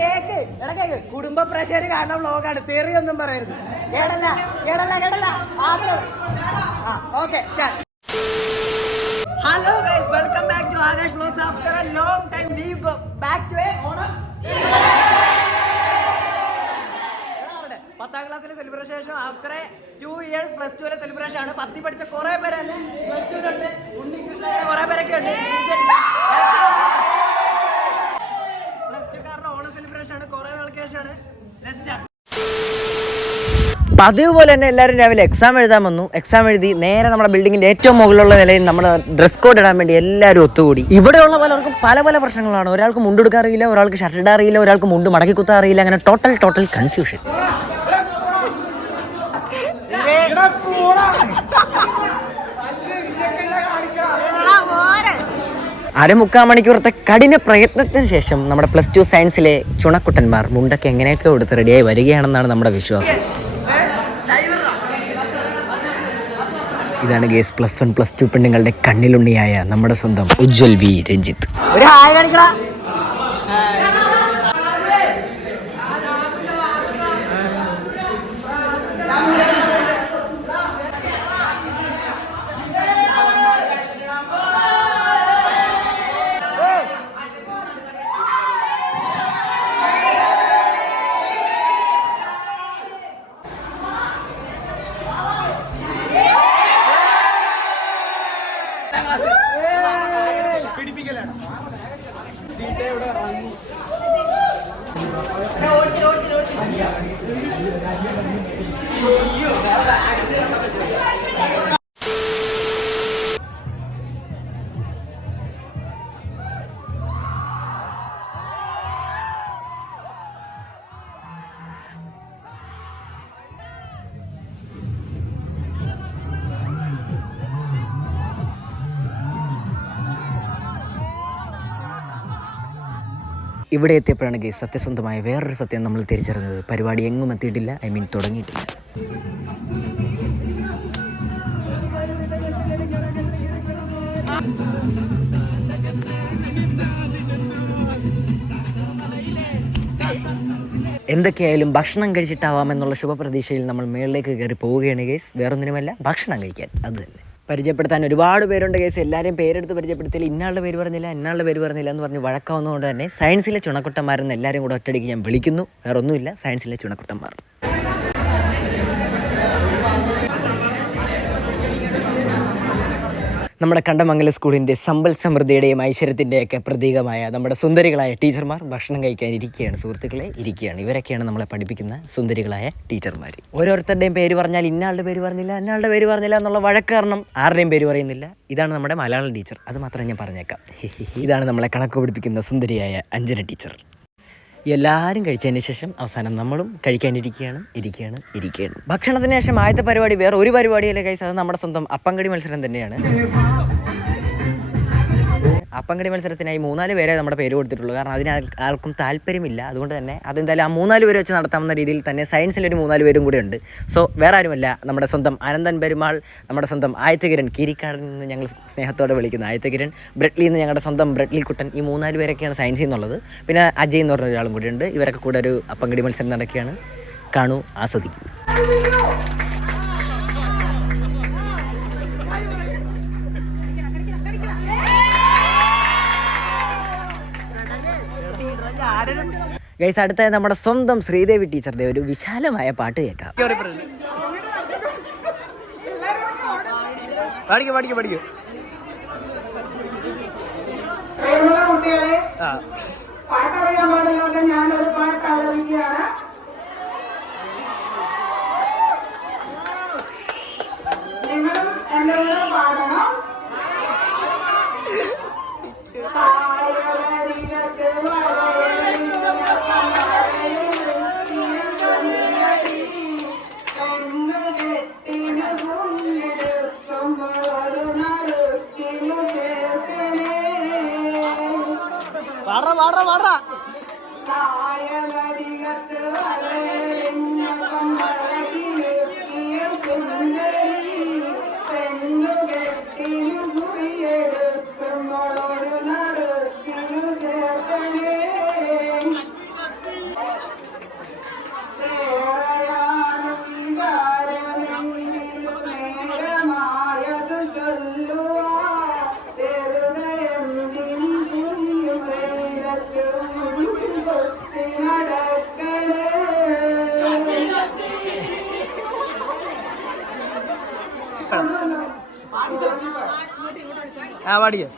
Cake കുടുംബ pressure കാണുന്ന വ്ലോഗാണ്, തെറിയൊന്നും പറയരുത്. കേടല്ല. Okay start. Hello guys, welcome back to Akash vlogs. After a long time we go back to a Onam. 10ാം ക്ലാസ്സിലെ സെലിബ്രേഷൻ ശേഷം ആഫ്റ്റർ 2 years പ്ലസ് 2 സെലിബ്രേഷൻ ആണ്. 10 പഠിച്ച കുറെ പേര് പ്ലസ് 2 ഉണ്ട്, ഉണ്ണികൃഷ്ണ കുറെ പേരൊക്കെ ഉണ്ട്. പ്ലസ് 2 കാരണം ഓണം സെലിബ്രേഷൻ ആണ്, കുറെ നാൾക്ക് ശേഷമാണ്. പതിവ് പോലെ തന്നെ എല്ലാവരും രാവിലെ എക്സാം എഴുതാൻ വന്നു. എക്സാം എഴുതി നേരെ നമ്മുടെ ബിൽഡിങ്ങിന്റെ ഏറ്റവും മുകളിലുള്ള നിലയിൽ നമ്മുടെ ഡ്രസ് കോഡ് ഇടാൻ വേണ്ടി എല്ലാവരും ഒത്തുകൂടി. ഇവിടെയുള്ള പലർക്കും പല പ്രശ്നങ്ങളാണ്. ഒരാൾക്ക് മുണ്ടെടുക്കാൻ അറിയില്ല, ഒരാൾക്ക് ഷർട്ട് ഇടാൻ അറിയില്ല, ഒരാൾക്ക് മുണ്ട് മടക്കി കുത്താൻ അറിയില്ല. അങ്ങനെ ടോട്ടൽ കൺഫ്യൂഷൻ. അരമുക്കാൽ മണിക്കൂറത്തെ കഠിന പ്രയത്നത്തിന് ശേഷം നമ്മുടെ പ്ലസ് 2 സയൻസിലെ ചുണക്കുട്ടന്മാർ മുണ്ടൊക്കെ എങ്ങനെയൊക്കെ കൊടുത്ത് റെഡിയായി വരികയാണെന്നാണ് നമ്മുടെ വിശ്വാസം. ഇതാണ് ഗേസ് പ്ലസ് 1 പ്ലസ് 2 പെണ്ണുങ്ങളുടെ കണ്ണിലുണ്ണിയായ നമ്മുടെ സ്വന്തം ഉജ്വൽ വി രഞ്ജിത്ത്. ഒരു ഹായ് കാണിക്കടാ. ഇവിടെ എത്തിയപ്പോഴാണ് ഗൈസ് സത്യസന്ധമായ വേറൊരു സത്യം നമ്മൾ തിരിച്ചറിഞ്ഞത്. പരിപാടി എങ്ങും എത്തിയിട്ടില്ല, തുടങ്ങിയിട്ടില്ല. എന്തൊക്കെയായാലും ഭക്ഷണം കഴിച്ചിട്ടാവാമെന്നുള്ള ശുഭപ്രതീക്ഷയിൽ നമ്മൾ മേളിലേക്ക് കയറി പോവുകയാണ് ഗൈസ്. വേറൊന്നിനുമല്ല, ഭക്ഷണം കഴിക്കാൻ. അത് തന്നെ. പരിചയപ്പെടുത്താൻ ഒരുപാട് പേരുണ്ട് കേസ്. എല്ലാവരെയും പേരെടുത്ത് പരിചയപ്പെടുത്തിയില്ല. ഇന്നാളുടെ പേര് പറഞ്ഞില്ല എന്ന് പറഞ്ഞ് വഴക്കാവുന്നതുകൊണ്ട് തന്നെ സയൻസിലെ ചുണക്കുട്ടന്മാരെന്ന് എല്ലാവരും കൂടെ ഒറ്റയടിക്ക് ഞാൻ വിളിക്കുന്നു. വേറെ ഒന്നുമില്ല, സയൻസിലെ ചുണക്കുട്ടന്മാർ. നമ്മുടെ കണ്ടമംഗലം സ്കൂളിൻ്റെ സമ്പൽ സമൃദ്ധിയുടെയും ഐശ്വര്യത്തിൻ്റെയൊക്കെ പ്രതീകമായ നമ്മുടെ സുന്ദരികളായ ടീച്ചർമാർ ഭക്ഷണം കഴിക്കാൻ ഇരിക്കുകയാണ്. സുഹൃത്തുക്കളെ, ഇരിക്കുകയാണ്. ഇവരൊക്കെയാണ് നമ്മളെ പഠിപ്പിക്കുന്ന സുന്ദരികളായ ടീച്ചർമാർ. ഓരോരുത്തരുടെയും പേര് പറഞ്ഞാൽ ഇന്നാളുടെ പേര് പറഞ്ഞില്ല എന്നുള്ള വഴക്ക് കാരണം ആരുടെയും പേര് പറയുന്നില്ല. ഇതാണ് നമ്മുടെ മലയാളം ടീച്ചർ. അത് മാത്രമേ ഞാൻ പറഞ്ഞേക്കാം. ഇതാണ് നമ്മളെ കണക്ക് പഠിപ്പിക്കുന്ന സുന്ദരിയായ അഞ്ജന ടീച്ചർ. എല്ലാവരും കഴിച്ചതിന് ശേഷം അവസാനം നമ്മളും കഴിക്കാനിരിക്കുകയാണ്. ഭക്ഷണത്തിന് ശേഷം ആദ്യത്തെ പരിപാടി വേറെ ഒരു പരിപാടിയല്ലേ കൈസ്, അത് നമ്മുടെ സ്വന്തം അപ്പങ്കടി മത്സരം തന്നെയാണ്. അപ്പങ്കടി മത്സരത്തിനായി 3-4 പേരെ നമ്മുടെ പേര് കൊടുത്തിട്ടുള്ളൂ. കാരണം അതിന് ആൾക്കും താല്പര്യമില്ല. അതുകൊണ്ട് തന്നെ അതെന്തായാലും ആ 3-4 പേര് വെച്ച് നടത്താവുന്ന രീതിയിൽ തന്നെ സയൻസിലൊരു 3-4 പേരും കൂടെ ഉണ്ട്. സോ വേറെ ആരുമല്ല, നമ്മുടെ സ്വന്തം അനന്തൻ പെരുമാൾ, നമ്മുടെ സ്വന്തം ആയത്തകിരൺ, കീരിക്കാടിൽ നിന്ന് ഞങ്ങൾ സ്നേഹത്തോടെ വിളിക്കുന്ന ആയത്തകിരൺ, ബ്രെഡ്ലിയിൽ നിന്ന് ഞങ്ങളുടെ സ്വന്തം ബ്രെഡ്ലി കുട്ടൻ. ഈ 3-4 പേരൊക്കെയാണ് സയൻസിൽ നിന്നുള്ളത്. പിന്നെ അജയ് എന്ന് പറഞ്ഞ ഒരാളും കൂടി ഉണ്ട്. ഇവരൊക്കെ കൂടെ ഒരു അപ്പങ്കടി മത്സരം നടക്കുകയാണ്. കാണൂ, ആസ്വദിക്കൂ. ഗൈസ്, അടുത്ത നമ്മുടെ സ്വന്തം ശ്രീദേവി ടീച്ചറുടെ ഒരു വിശാലമായ പാട്ട് കേൾക്കാം. നിങ്ങളും എന്റെ കൂടെ പാടണം. പാടിയോ?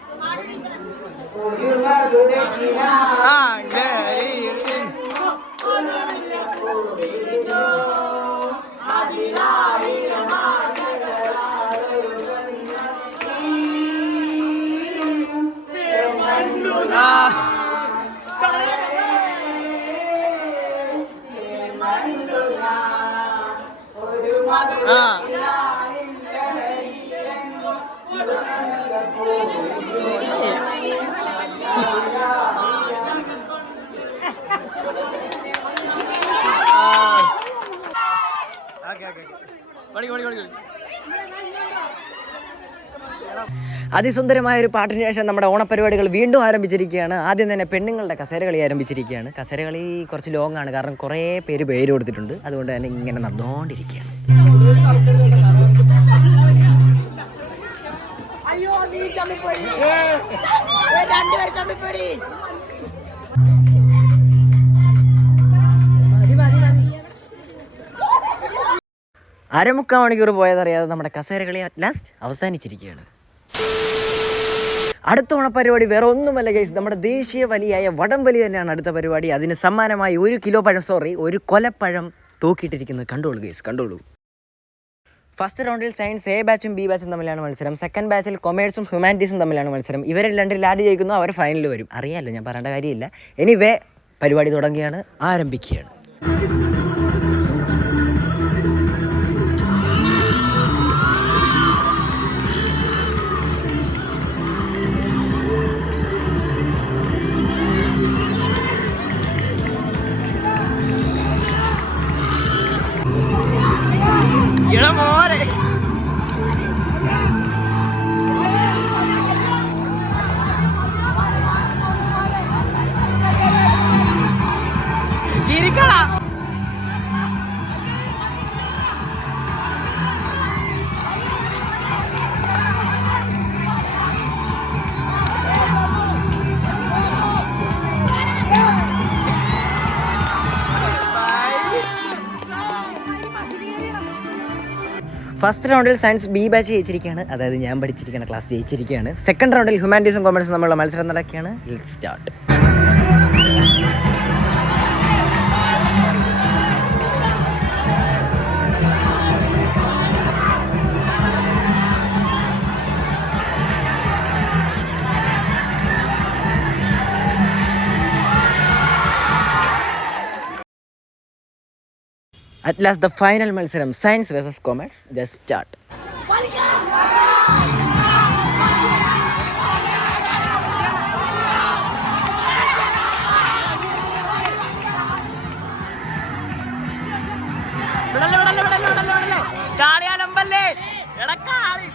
അതിസുന്ദരമായ ഒരു പാട്ടിന് ശേഷം നമ്മുടെ ഓണപരിപാടികൾ വീണ്ടും ആരംഭിച്ചിരിക്കുകയാണ്. ആദ്യം തന്നെ പെണ്ണുങ്ങളുടെ കസേരകളി ആരംഭിച്ചിരിക്കുകയാണ്. കസേരകളി കുറച്ച് ലോങ് ആണ്, കാരണം കുറേ പേര് കൊടുത്തിട്ടുണ്ട്. അതുകൊണ്ട് തന്നെ ഇങ്ങനെ നടന്നുകൊണ്ടിരിക്കുകയാണ്. അരമുക്കാൽ മണിക്കൂർ പോയതറിയാതെ നമ്മുടെ കസേരകളി അറ്റ് ലാസ്റ്റ് അവസാനിച്ചിരിക്കുകയാണ്. അടുത്ത ഓണപ്പരിപാടി വേറെ ഒന്നുമല്ല ഗൈസ്, നമ്മുടെ ദേശീയ വലിയായ വടംവലി തന്നെയാണ് അടുത്ത പരിപാടി. അതിന് സമ്മാനമായി 1 കൊലപ്പഴം തൂക്കിയിട്ടിരിക്കുന്നത് കണ്ടോളൂ ഗൈസ്, കണ്ടോളൂ. ഫസ്റ്റ് റൗണ്ടിൽ സയൻസ് എ ബാച്ചും ബി ബാച്ചും തമ്മിലാണ് മത്സരം. സെക്കൻഡ് ബാച്ചിൽ കൊമേഴ്സും ഹ്യൂമാനിറ്റീസും തമ്മിലാണ് മത്സരം. ഇവരെ രണ്ടിൽ ആര് ജയിക്കുന്നു അവർ ഫൈനലിൽ വരും. അറിയാമല്ലോ, ഞാൻ പറയേണ്ട കാര്യമില്ല. എനിവേ പരിപാടി തുടങ്ങുകയാണ്, ആരംഭിക്കുകയാണ്. ഫസ്റ്റ് റൗണ്ടിൽ സയൻസ് ബി ബാച്ച് ജയിച്ചിരിക്കുകയാണ്, അതായത് ഞാൻ പഠിച്ചിരിക്കുന്ന ക്ലാസ് ജയിച്ചിരിക്കുകയാണ്. സെക്കൻഡ് റൗണ്ടിൽ ഹ്യൂമാനിറ്റീസും കൊമേഴ്സും തമ്മിലുള്ള മത്സരം നടക്കുകയാണ്. Let's start. At last, the final മത്സരം science versus commerce. Just start. കാളിയാലമ്പല്ലേ എടക്കാളി.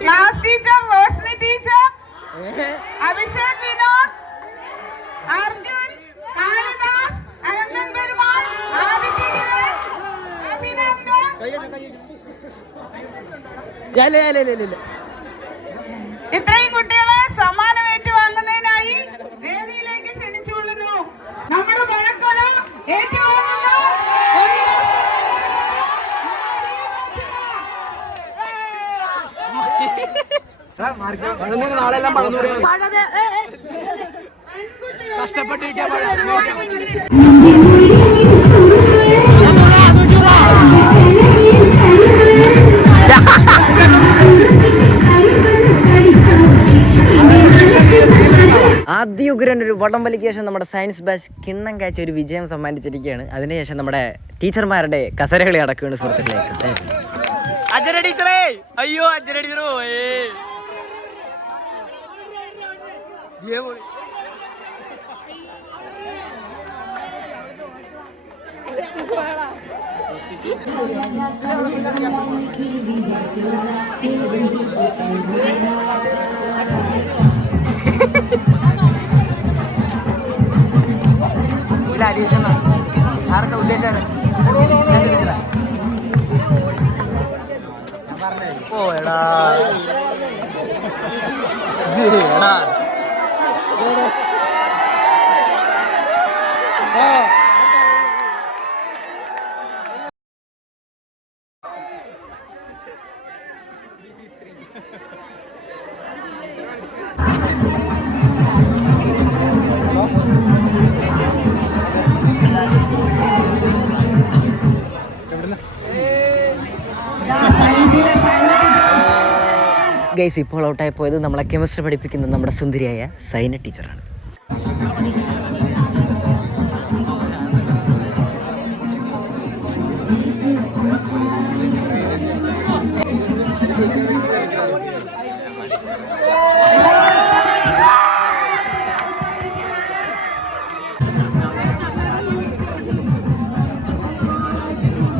Class teacher Roshni teacher, Abhishek Vinod, Arjun, Kalidas, Ananthan Perumal, Adithyagiran, Abhinandan. ഇത്രയും കുട്ടികളെ സമ്മാനം ഏറ്റുവാങ്ങുന്നതിനായി വേദിയിലേക്ക് ക്ഷണിച്ചുകൊള്ളുന്നു. നമ്മുടെ പഴക്കൊല ഏറ്റുവാങ്ങുന്ന കഷ്ടപ്പെട്ടിരിക്കാൻ ആദ്യുഗ്രൻ ഒരു വടംവലിക്ക് ശേഷം നമ്മുടെ സയൻസ് ബാച്ച് കിണ്ണം കാഴ്ച ഒരു വിജയം സമ്മാനിച്ചിരിക്കുകയാണ്. അതിനുശേഷം നമ്മുടെ ടീച്ചർമാരുടെ കസരകളി അടക്കുകയാണ് സുഹൃത്തുക്കളെ. അജന ടീച്ചറേ, അയ്യോ അജന ടീച്ചറോ, ആരൊക്കെ ഉദ്ദേശിച്ചത് ഓ എടാ എടാ ഗൈസ് ഇപ്പോൾ ഔട്ടായി പോയത് നമ്മളെ കെമിസ്ട്രി പഠിപ്പിക്കുന്ന നമ്മുടെ സുന്ദരിയായ സൈന ടീച്ചറാണ്.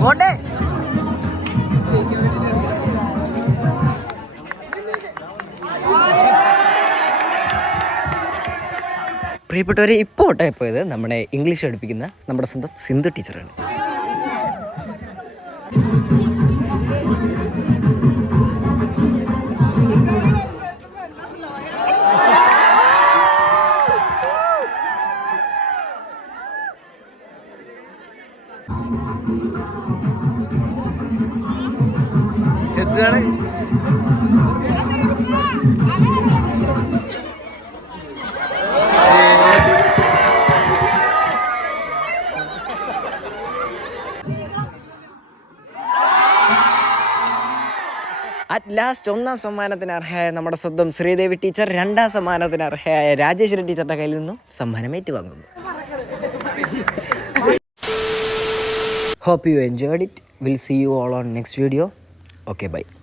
ഓട്ടെ പ്രിയപ്പെട്ടവരെ, ഇപ്പോൾ ഔട്ടായി പോയത് നമ്മുടെ ഇംഗ്ലീഷ് പഠിപ്പിക്കുന്ന നമ്മുടെ സ്വന്തം സിന്ധു ടീച്ചറാണ്. അറ്റ് ലാസ്റ്റ് ഒന്നാം സമ്മാനത്തിന് അർഹയായ നമ്മുടെ സ്വന്തം ശ്രീദേവി ടീച്ചർ രണ്ടാം സമ്മാനത്തിന് അർഹയായ രാജേശ്വരി ടീച്ചറുടെ കയ്യിൽ നിന്നും സമ്മാനം ഏറ്റുവാങ്ങുന്നു. Hope you enjoyed it. We'll see you all on next video. Okay, bye.